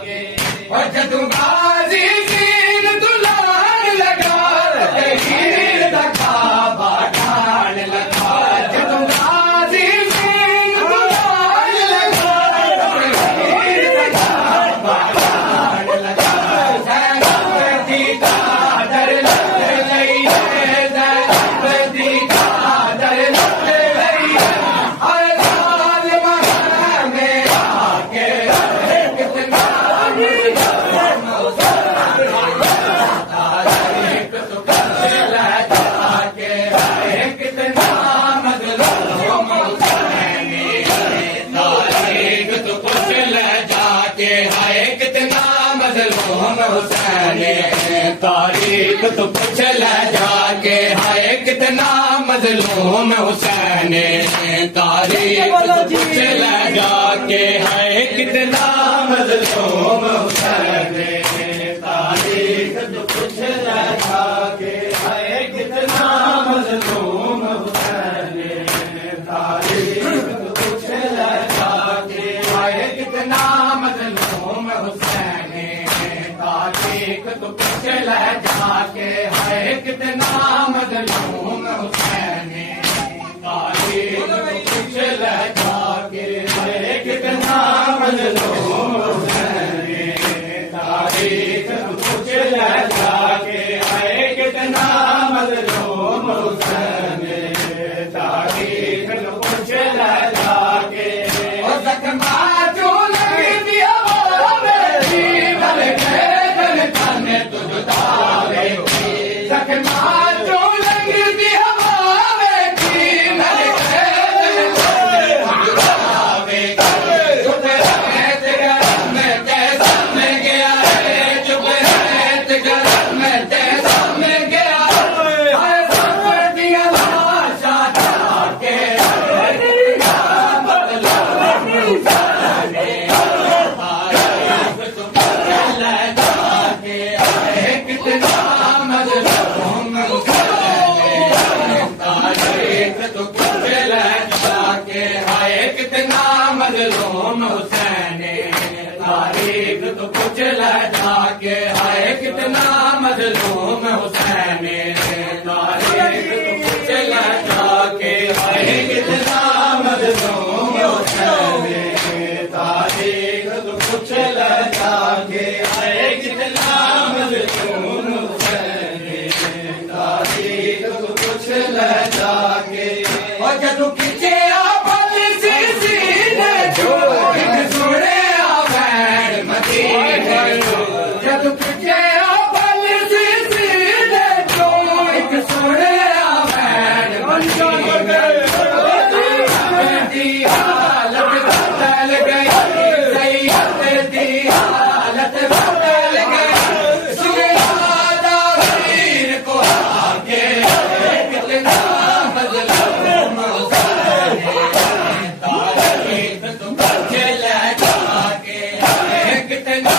और जदू गाजी सीन दुलान लगा हीर लगा बाठान लगा जदू गाजी सीन दुलान लगा हीर लगा बाठान लगा दी कादर लग गई दी कादर लग गई हर साल में आके कितना तारीख तो पूछ ले जाके हाय कितना मजलूम हुसैन तारीख तो पूछ ले जाके हाय कितना मजलूम हुसैन तारीख तो पूछ ले जाके हाय कितना मजलूम हुसैन तारीख तो पूछ ले जाके हाय कितना मजलूम हुसैन तारीख तो पूछ ले जाके है कितना मजलूम हुसैन तारीख तो पूछ ले जाके है कितना मजलूम हुसैन तारीख तो पूछ ले जाके है कितना मजलूम हुसैन तारीख तो पूछ ले जाके और जख्मा जो लग दिया कितना मजलूम हुसैन तारीख तो पूछ ले जाके हाय कितना मजलूम हुसैन तारीख तो पूछ ले जाके हाय कितना मजलूम हुसैन तारीख तो पूछ ले जाके हाय कितना मजलूम हुसैन तारीख तो पूछ ले जाके और जदू पीछे जब तुझे बल से सीधे तो एक सोने आवेन दी हालत बदल गई सैयद दी हालत बदल गई सुहादा वीर को आके कितना मजलूम तारीख तो पूछ ले जाके कितना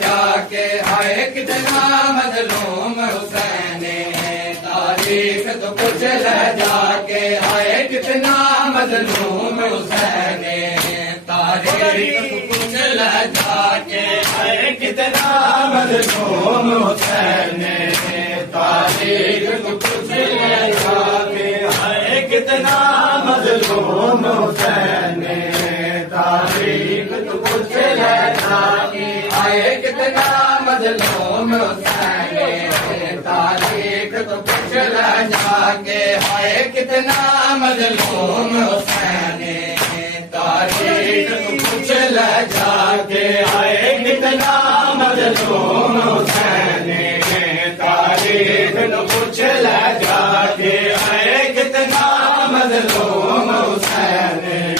जाके हाय कितना मजलूम हुसैन तारीख तो पूछ ले जाके हाय कितना मजलूम हुसैन तारीख तो पूछ ले जाके हाय कितना मजलूम हुसैन तारीख तो पूछ ले जाके हाय कितना मजलूम हुसैन तारीख तो पूछ ले जाके हाय कितना मजलूम हुसैन तारीख तो पूछ ले जाके हाय कितना मजलूम हुसैन तारीख तो पूछ ले जाके हाय कितना मजलूम हुसैन तारीख तो पूछ ले जाके हाय कितना मजलूम हुसैन